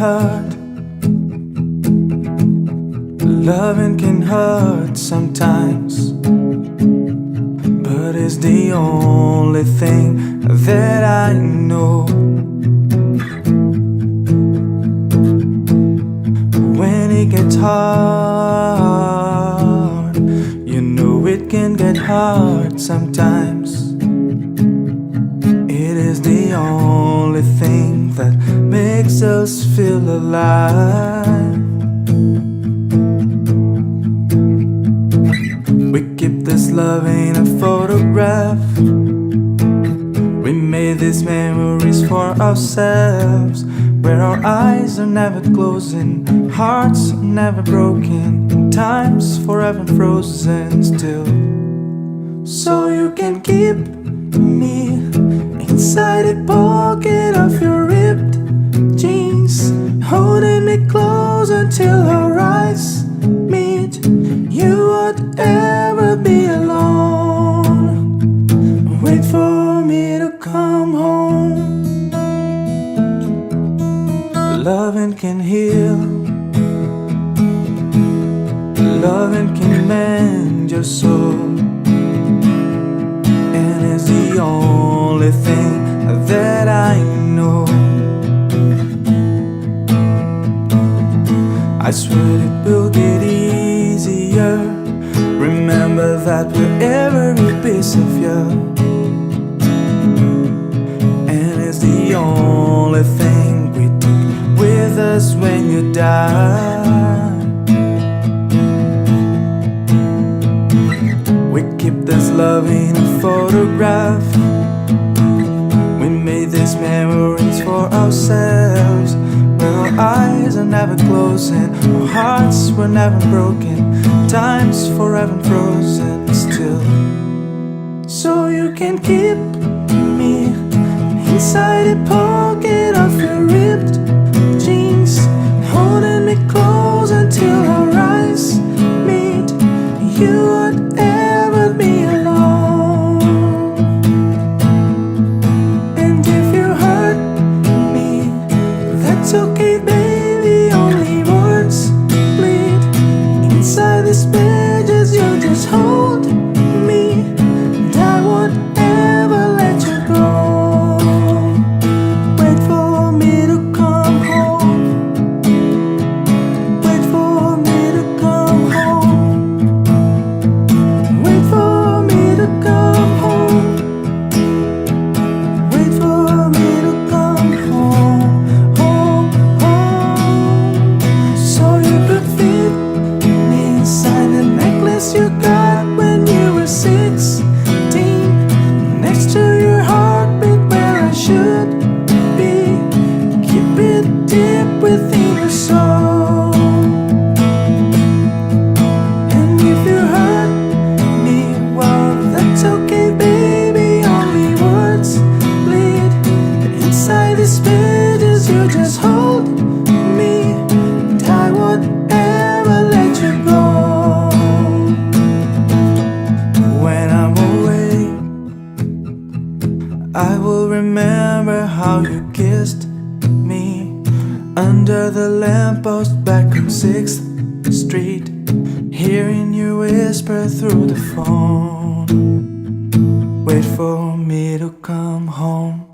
hurt. Loving can hurt sometimes, but it's the only thing that I know. When it gets hard, you know it can get hard sometimes. It is the only thing that makes us feel alive. We keep this love in a photograph. We made these memories for ourselves, where our eyes are never closing, hearts are never broken, and time's forever frozen still. So you can keep me inside the pocket of your ripped jeans, holding me close until our eyes meet. You would ever be alone. Wait for me to come home. Loving can heal, loving can mend your soul, and it's the only thing that I know. I swear it will get easier. Remember that we're every piece of you, and it's the only thing we took with us when you die. We keep this love in a photograph. We made these memories for ourselves, where our eyes are never closing, our hearts were never broken, time's forever frozen still. So you can keep me inside the pocket of your ripped jeans, holding me close until our eyes meet. You would ever be alone. And if you hurt me, that's okay, baby. Only words bleed inside these pages. You just hold me, and I won't ever let you go. Wait for me to come home. Wait for me to come home. Wait for me to come home. Wait for me to come home. Home, home. So you could fit me inside the necklace you got when you were 16, next to your heartbeat where I should be. Keep it deep within your soul. And if you hurt me, well, that's okay, baby. Only words bleed inside these pages. You just hold me, and I won't ever let you go. When I'm away, I will remember how you kissed me under the lamppost back on 6th Street, hearing you whisper through the phone. Wait for me to come home.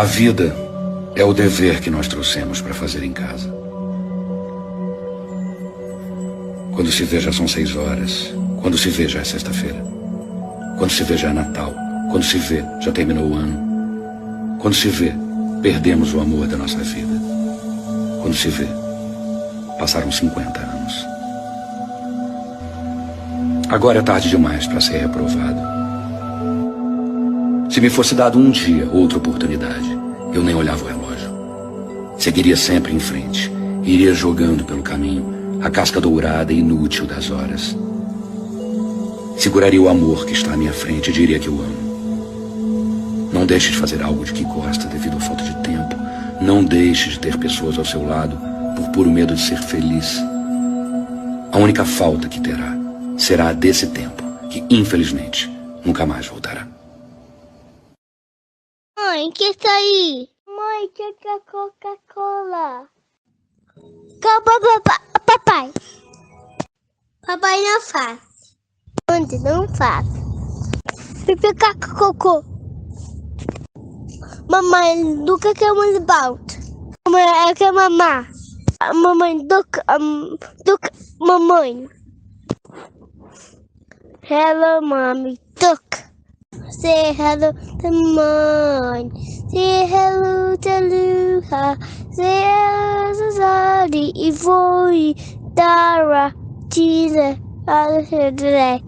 A vida é o dever que nós trouxemos para fazer em casa. Quando se vê já são 6 horas. Quando se vê já é sexta-feira. Quando se vê já é Natal. Quando se vê já terminou o ano. Quando se vê, perdemos o amor da nossa vida. Quando se vê, passaram 50 anos. Agora é tarde demais para ser reprovado. Se me fosse dado um dia, outra oportunidade, eu nem olhava o relógio. Seguiria sempre em frente. Iria jogando pelo caminho a casca dourada e inútil das horas. Seguraria o amor que está à minha frente e diria que eu amo. Não deixe de fazer algo de que gosta devido à falta de tempo. Não deixe de ter pessoas ao seu lado por puro medo de ser feliz. A única falta que terá será a desse tempo, que infelizmente nunca mais voltará. Mãe, que tá aí? Mãe, que é Coca-Cola? Papai. Papai não faz. Onde não faz? Fica cocô. Mamãe, nunca quer mais balde. Mamãe, quer mamar. Mamãe, mamãe. Hello, mommy, duck. Say hello to mine. Say hello to Luca. Say hello to Zadie, Ivori, Dara, Tina, Alexandre.